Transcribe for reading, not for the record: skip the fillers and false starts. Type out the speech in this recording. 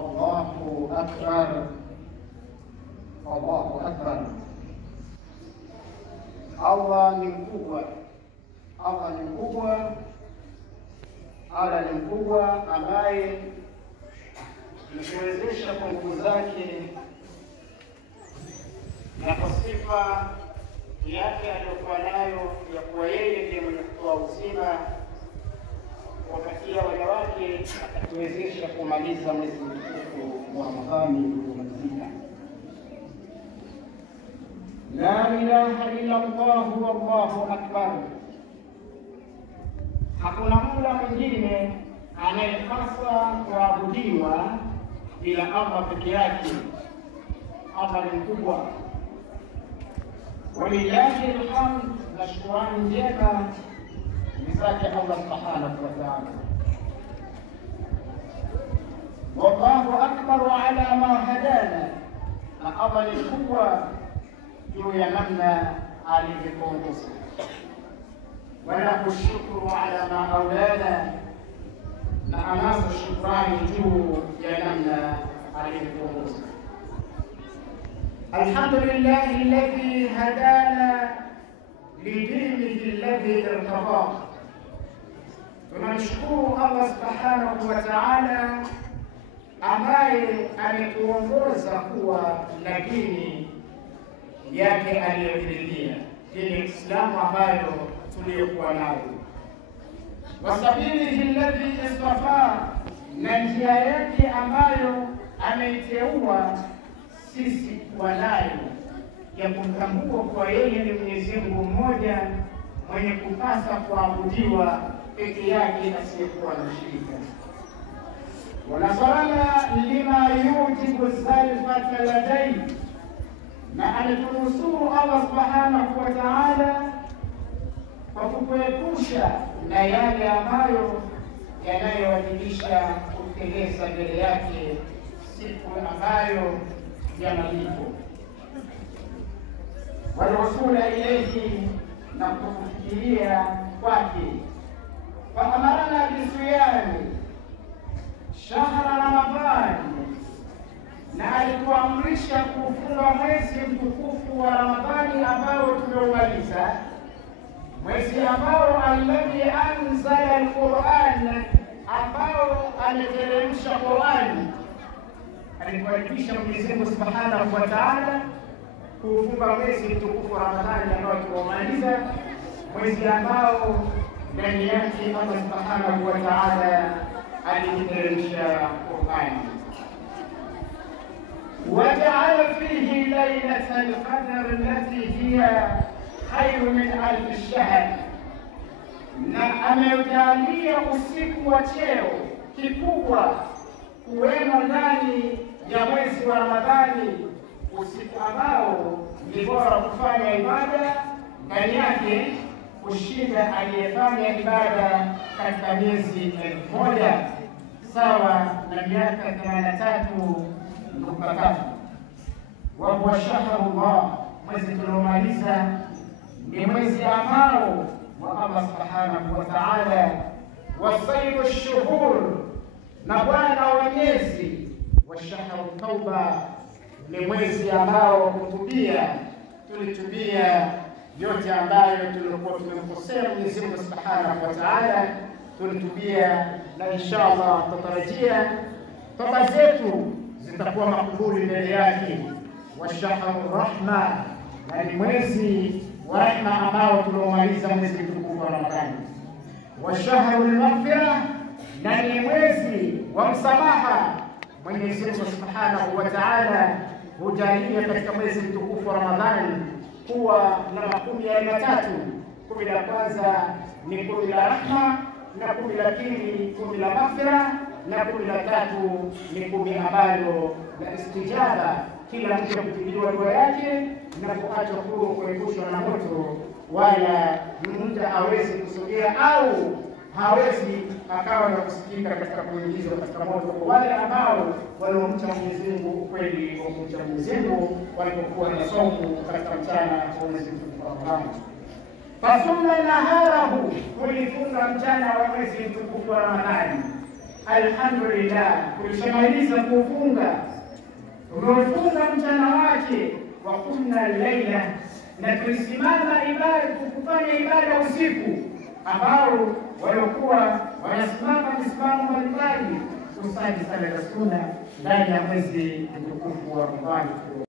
Allahu akbar, Allahu akbar. Allah ni mkubwa, Allah ni mkubwa, Allah ni mkubwa ambaye ametuwezesha kwa nguvu zake na kwa sifa yake aliyokuwa nayo ya kuwa yeye ndiye mwenye kutoa uzima kuwapatia waja wake, akatuwezesha kumaliza mwezi mtukufu wa Ramadhani uliomalizika. La ilaha illa Allah wallahu akbar. Hakuna Mola mwingine anayepaswa kuabudiwa ila Allah peke yake. Allah ni mkubwa. Walillahi alhamd, na shukrani njema ni zake Allah subhanahu wa ta'ala. Wallahu akbar ala ma hadana, na Allah ni mkubwa juu ya namna alivyotuongoza. Wala kushukuru ala ma aulana, na anazo shukrani juu ya namna alivyotuongoza. Alhamdulillahi alladhi hadana lidinihi alladhi irtadaa. Tunamshukuru Allah subhanahu wa ta'ala ambaye ametuongoza kuwa na dini yake aliyoridhia, dini ya Uislamu ambayo tuliyokuwa nayo. Wasabilihi alladhi istafa, na njia yake ambayo ameiteua sisi kuwa nayo ya kumtambua kwa yeye ni Mwenyezi Mungu mmoja mwenye kupasa kuabudiwa peke yake asiyekuwa na shirika. Wanasarana lima yujibu salfata ladai, na alitunusuru Allah subhanahu wa ta'ala kwa kukuepusha na yale ambayo yanayowajibisha kutekeleza mbele yake siku ambayo ya malipo. Walwasula ilayhi, na kufikiria kwake. Faamarana bisiyami shahra Ramadhani, na alituamrisha kufunga mwezi mtukufu wa Ramadhani ambao tumeumaliza, mwezi ambao alladhi anzala alquran, ambao ameteremsha Qurani. Alituamrisha Mwenyezi Mungu subhanahu wa ta'ala kufunga mwezi mtukufu wa Ramadhani ambao tumeumaliza, mwezi ambao ndani yake Allah subhanahu wa ta'ala aliteremsha Qurani. Waja'ala fihi laylatal qadr allati hiya khairu min alf shahr, na ameujalia usiku wa cheo kikubwa kuwemo ndani ya mwezi wa Ramadhani, usiku ambao ni bora kufanya ibada ndani yake kushinda aliyefanya ibada katika miezi 1000 sawa na miaka 83.3. Wa huwa shahrullah, mwezi tuliomaliza ni mwezi ambao wa Allah subhanahu wa ta'ala, wasaidu shuhur, na bwana wa miezi, wa shahru tauba, ni mwezi ambao tulitubia yote ambayo tulikuwa tumemkosea Mwenyezi Mungu subhanahu wa ta'ala, tulitubia, na inshallah tutarajia toba zetu zitakuwa makubuli mbele yake. Wa shahru rahma, na ni mwezi wa rehema ambao tuliomaliza mwezi mtukufu wa Ramadhani. Wa shahru al-maghfirah, na ni mwezi wa msamaha. Mwenyezi Mungu subhanahu wa ta'ala hujalia katika mwezi mtukufu wa Ramadhani kuwa na makumi ya aina 3. Kumi la kwanza ni kumi la rahma, na kumi la pili kumi la maghfira, na kumi la tatu ni kumi ambalo la istijaba, kila mtu kujibiwa dua yake na kuachwa huru, kuepushwa na moto, wala mtu hawezi kusogea au hawezi akawa na kusikika katika kuingizwa katika moto, kwa wale ambao waliomcha Mwenyezi Mungu kweli wa kumcha Mwenyezi Mungu walipokuwa na saumu katika mchana wa mwezi mtukufu wa Ramadhani. Fasunna naharahu, kulifunga mchana wa mwezi mtukufu wa Ramadhani. alhamdulillah, tulishamaliza kufunga, tumefunga mchana wake wa kunna laila, na tulisimama ibada kufanya ibada usiku, ambao walikuwa wanasimama misimamo mbalimbali kusali sala za sunna ndani ya mwezi mtukufu wa Ramadhani.